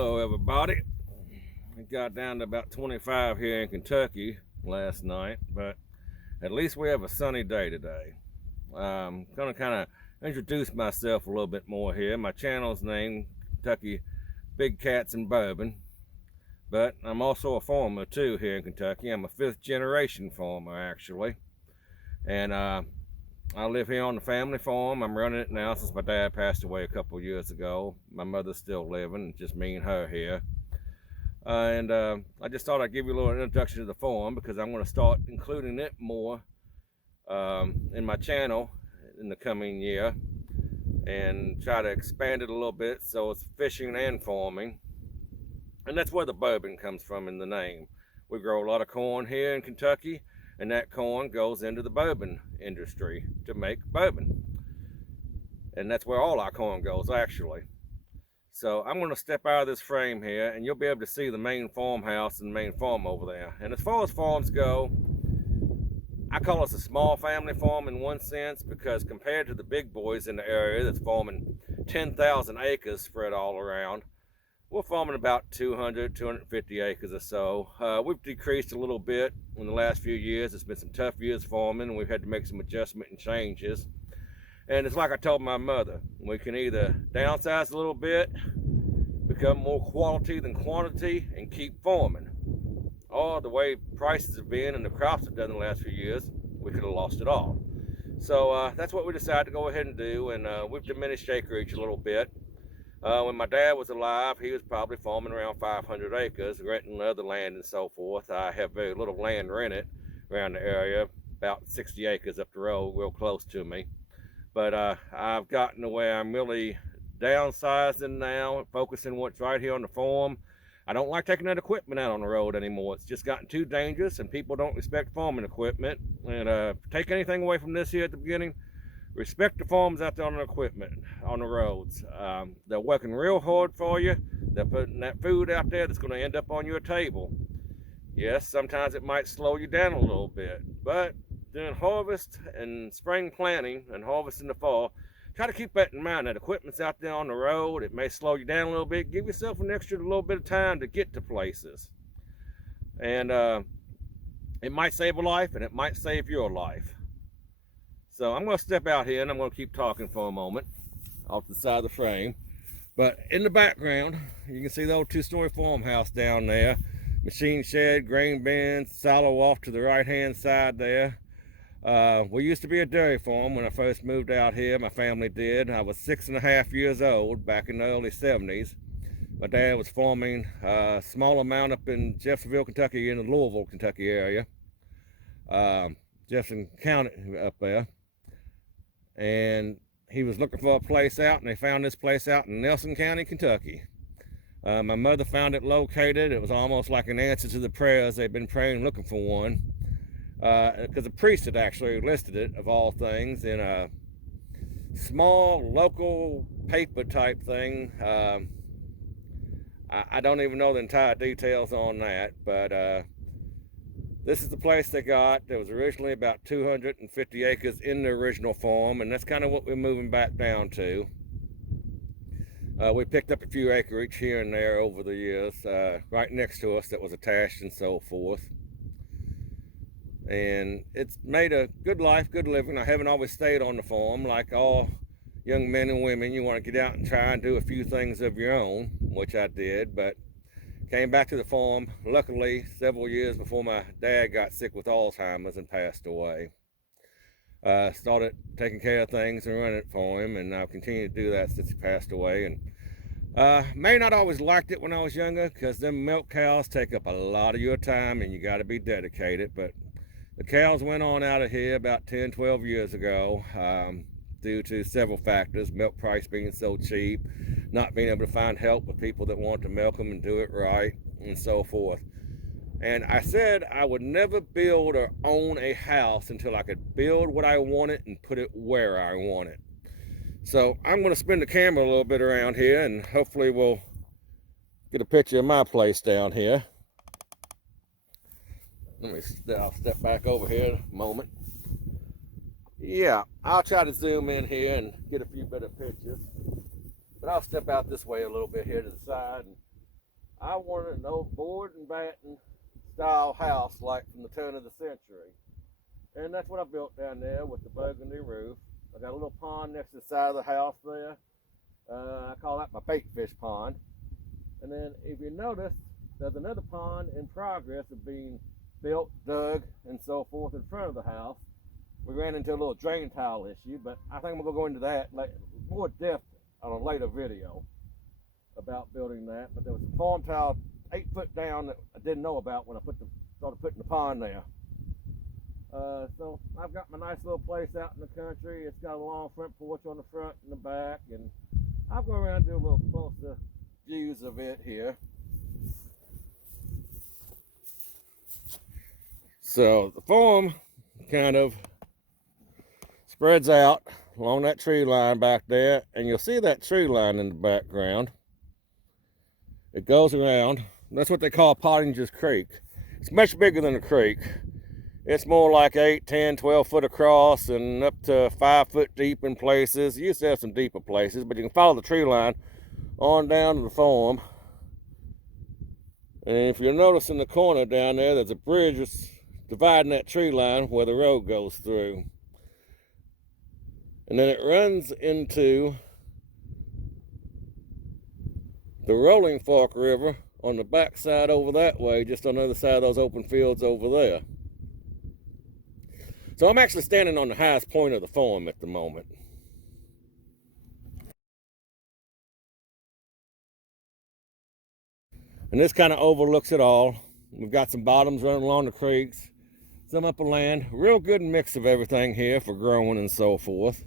Hello everybody. It got down to about 25 here in Kentucky last night, but at least we have a sunny day today. I'm gonna kind of introduce myself a little bit more here. My channel's named Kentucky Big Cats and Bourbon, but I'm also a farmer too here in Kentucky. I'm a 5th generation farmer actually, and I live here on the family farm. I'm running it now since my dad passed away a couple of years ago. My mother's still living, just me and her here. I just thought I'd give you a little introduction to the farm because I'm going to start including it more in my channel in the coming year and try to expand it a little bit so it's fishing and farming. And that's where the bourbon comes from in the name. We grow a lot of corn here in Kentucky, and that corn goes into the bourbon industry to make bourbon. And that's where all our corn goes actually. So I'm going to step out of this frame here and you'll be able to see the main farmhouse and the main farm over there. And as far as farms go, I call us a small family farm in one sense because compared to the big boys in the area that's farming 10,000 acres spread all around, we're farming about 200, 250 acres or so. We've decreased a little bit in the last few years. It's been some tough years farming, and we've had to make some adjustment and changes. And it's like I told my mother, we can either downsize a little bit, become more quality than quantity, and keep farming. Or the way prices have been and the crops have done in the last few years, we could have lost it all. So that's what we decided to go ahead and do, and we've diminished acreage a little bit. When my dad was alive, he was probably farming around 500 acres, renting other land and so forth. I have very little land rented around the area, about 60 acres up the road, real close to me. But I've gotten to where I'm really downsizing now, focusing what's right here on the farm. I don't like taking that equipment out on the road anymore. It's just gotten too dangerous, and people don't respect farming equipment. And take anything away from this here at the beginning, respect the farms out there on the equipment, on the roads. They're working real hard for you. They're putting that food out there that's going to end up on your table. Yes, sometimes it might slow you down a little bit, but during harvest and spring planting and harvest in the fall, try to keep that in mind. That equipment's out there on the road. It may slow you down a little bit. Give yourself an extra little bit of time to get to places. And it might save a life, and it might save your life. So I'm going to step out here and I'm going to keep talking for a moment off the side of the frame. But in the background, you can see the old 2-story farmhouse down there. Machine shed, grain bins, silo off to the right-hand side there. We used to be a dairy farm when I first moved out here. My family did. I was 6.5 years old back in the early 70s. My dad was farming a small amount up in Jeffersonville, Kentucky, in the Louisville, Kentucky area. Jefferson County up there. And he was looking for a place out, and they found this place out in Nelson County, Kentucky. My mother found it located. It was almost like an answer to the prayers they'd been praying, looking for one. Because a priest had actually listed it, of all things, in a small local paper type thing. I don't even know the entire details on that, but this is the place they got. There was originally about 250 acres in the original farm, and that's kind of what we're moving back down to. We picked up a few acreage here and there over the years, right next to us that was attached and so forth. And it's made a good life, good living. I haven't always stayed on the farm. Like all young men and women, you want to get out and try and do a few things of your own, which I did, but came back to the farm, luckily, several years before my dad got sick with Alzheimer's and passed away. Started taking care of things and running it for him, and I've continued to do that since he passed away. And may not always liked it when I was younger, because them milk cows take up a lot of your time, and you got to be dedicated. But the cows went on out of here about 10, 12 years ago, due to several factors, milk price being so cheap, not being able to find help with people that want to milk them and do it right, and so forth. And I said I would never build or own a house until I could build what I wanted and put it where I want it. So I'm going to spin the camera a little bit around here, and hopefully we'll get a picture of my place down here. I'll step back over here a moment. Yeah, I'll try to zoom in here and get a few better pictures. But I'll step out this way a little bit here to the side and I wanted an old board and batten style house like from the turn of the century. And that's what I built down there with the burgundy roof. I got a little pond next to the side of the house there. I call that my bait fish pond. And then if you notice, there's another pond in progress of being built, dug, and so forth in front of the house. We ran into a little drain tile issue, but I think I'm going to go into that more depth on a later video about building that. But there was a form tile 8 foot down that I didn't know about when I started putting the pond there. So I've got my nice little place out in the country. It's got a long front porch on the front and the back, and I'll go around and do a little closer views of it here. So the farm kind of spreads out along that tree line back there, and you'll see that tree line in the background. It goes around. That's what they call Pottinger's Creek. It's much bigger than a creek. It's more like 8, 10, 12 foot across and up to 5 foot deep in places. You used to have some deeper places, but you can follow the tree line on down to the farm. And if you'll notice in the corner down there, there's a bridge that's dividing that tree line where the road goes through. And then it runs into the Rolling Fork River on the back side over that way, just on the other side of those open fields over there. So I'm actually standing on the highest point of the farm at the moment. And this kind of overlooks it all. We've got some bottoms running along the creeks, some upper land. Real good mix of everything here for growing and so forth.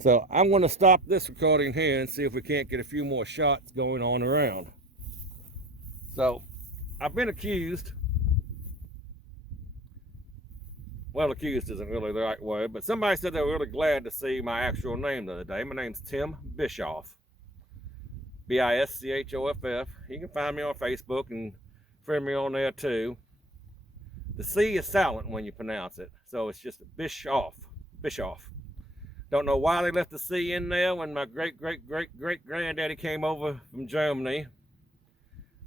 So I'm going to stop this recording here and see if we can't get a few more shots going on around. So I've been accused. Well, accused isn't really the right way, but somebody said they were really glad to see my actual name the other day. My name's Tim Bischoff. Bischoff. You can find me on Facebook and friend me on there too. The C is silent when you pronounce it, so it's just Bischoff. Bischoff. Don't know why they left the C in there when my great-great-great-great-granddaddy came over from Germany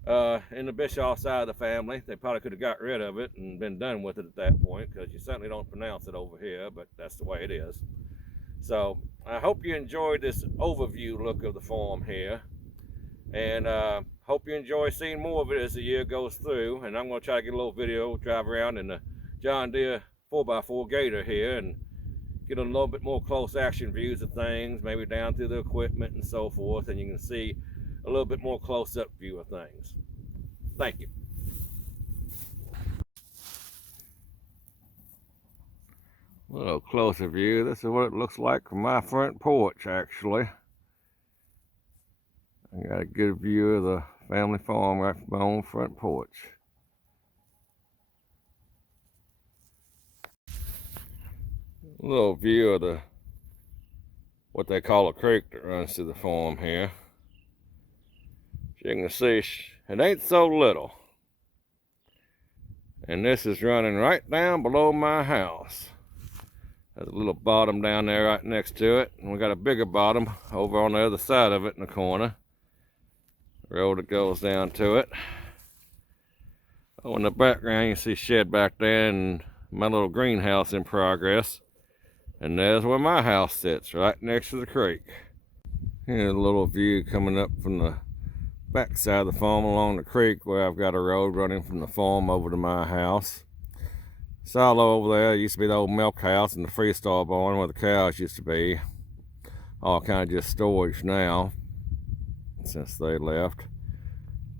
in the Bischoff side of the family. They probably could have got rid of it and been done with it at that point, because you certainly don't pronounce it over here, but that's the way it is. So I hope you enjoyed this overview look of the farm here, and hope you enjoy seeing more of it as the year goes through. And I'm going to try to get a little video, drive around in the John Deere 4x4 Gator here and get a little bit more close action views of things, maybe down through the equipment and so forth, and you can see a little bit more close-up view of things. Thank you. A little closer view. This is what it looks like from my front porch, actually. I got a good view of the family farm right from my own front porch. A little view of what they call a creek that runs through the farm here. As you can see, it ain't so little. And this is running right down below my house. There's a little bottom down there right next to it, and we got a bigger bottom over on the other side of it in the corner. Road that goes down to it. Oh, in the background you see shed back there and my little greenhouse in progress. And there's where my house sits, right next to the creek. Here's a little view coming up from the back side of the farm along the creek, where I've got a road running from the farm over to my house. Silo over there used to be the old milk house and the freestall barn where the cows used to be. All kind of just storage now, since they left.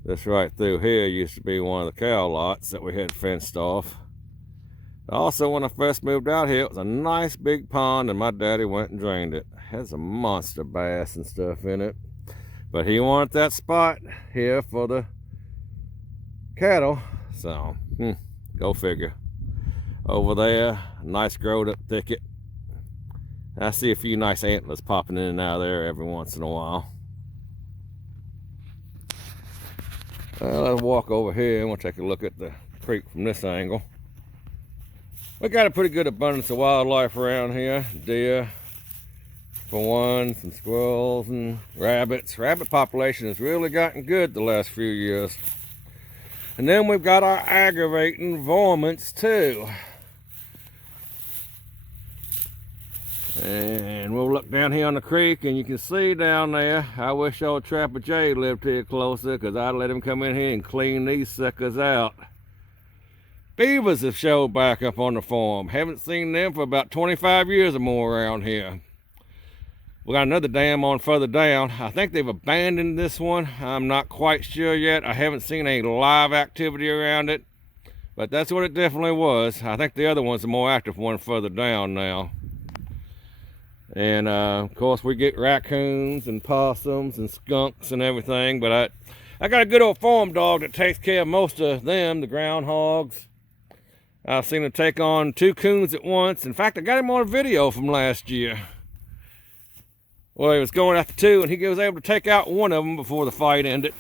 This right through here used to be one of the cow lots that we had fenced off. Also, when I first moved out here, it was a nice big pond, and my daddy went and drained it. It has a monster bass and stuff in it. But he wanted that spot here for the cattle, so go figure. Over there, nice growed up thicket. I see a few nice antlers popping in and out of there every once in a while. Let's walk over here and we'll take a look at the creek from this angle. We got a pretty good abundance of wildlife around here. Deer, for one, some squirrels and rabbits. Rabbit population has really gotten good the last few years. And then we've got our aggravating varmints too. And we'll look down here on the creek and you can see down there, I wish old Trapper Jay lived here closer, because I'd let him come in here and clean these suckers out. Beavers have showed back up on the farm. Haven't seen them for about 25 years or more around here. We got another dam on further down. I think they've abandoned this one. I'm not quite sure yet. I haven't seen any live activity around it, but that's what it definitely was. I think the other one's the more active one further down now. And of course we get raccoons and possums and skunks and everything, but I got a good old farm dog that takes care of most of them, the groundhogs. I've seen him take on 2 coons at once. In fact, I got him on a video from last year. Well, he was going after 2 and he was able to take out one of them before the fight ended.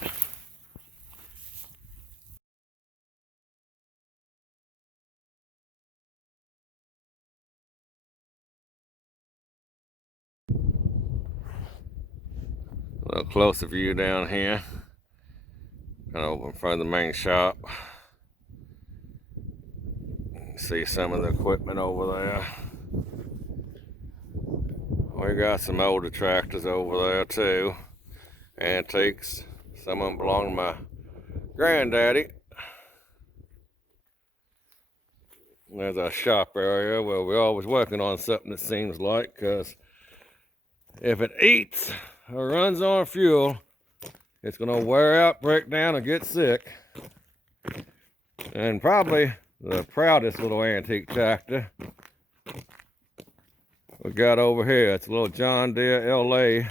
A little closer view down here. Kind of over in front of the main shop. See some of the equipment over there. We got some older tractors over there too. Antiques. Some of them belong to my granddaddy. There's our shop area where we're always working on something, it seems like, because if it eats or runs on fuel, it's going to wear out, break down, or get sick. And probably the proudest little antique tractor we got over here. It's a little John Deere LA.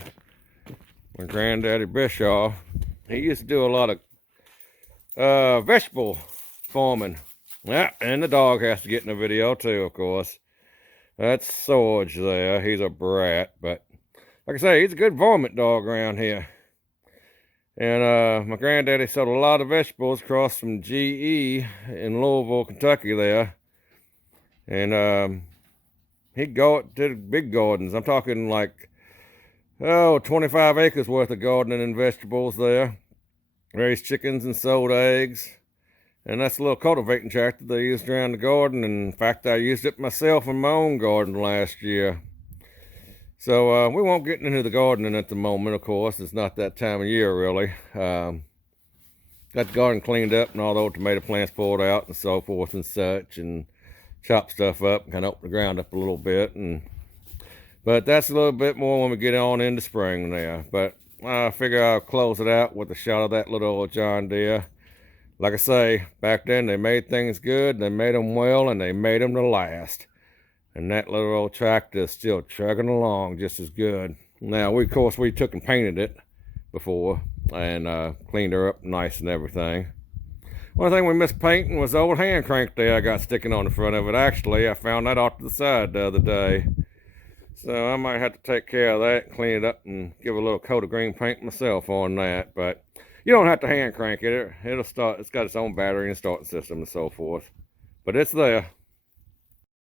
My granddaddy Bischoff. He used to do a lot of vegetable farming. Yeah, and the dog has to get in the video too, of course. That's Sorge there. He's a brat, but like I say, he's a good varmint dog around here. And my granddaddy sold a lot of vegetables across from GE in Louisville, Kentucky there. And he'd go to big gardens. I'm talking like, 25 acres worth of gardening and vegetables there. Raised chickens and sold eggs. And that's a little cultivating tractor they used around the garden. And in fact, I used it myself in my own garden last year. So we won't get into the gardening at the moment, of course. It's not that time of year, really. Got the garden cleaned up and all the old tomato plants pulled out and so forth and such. And chopped stuff up and kind of opened the ground up a little bit. But that's a little bit more when we get on into spring there. But I figure I'll close it out with a shot of that little old John Deere. Like I say, back then they made things good, they made them well, and they made them to last. And that little old tractor is still chugging along just as good. Now, of course, we took and painted it before and cleaned her up nice and everything. One thing we missed painting was the old hand crank there I got sticking on the front of it. Actually, I found that off to the side the other day. So I might have to take care of that, clean it up, and give a little coat of green paint myself on that. But you don't have to hand crank it. It'll start. It's got its own battery and starting system and so forth. But it's there.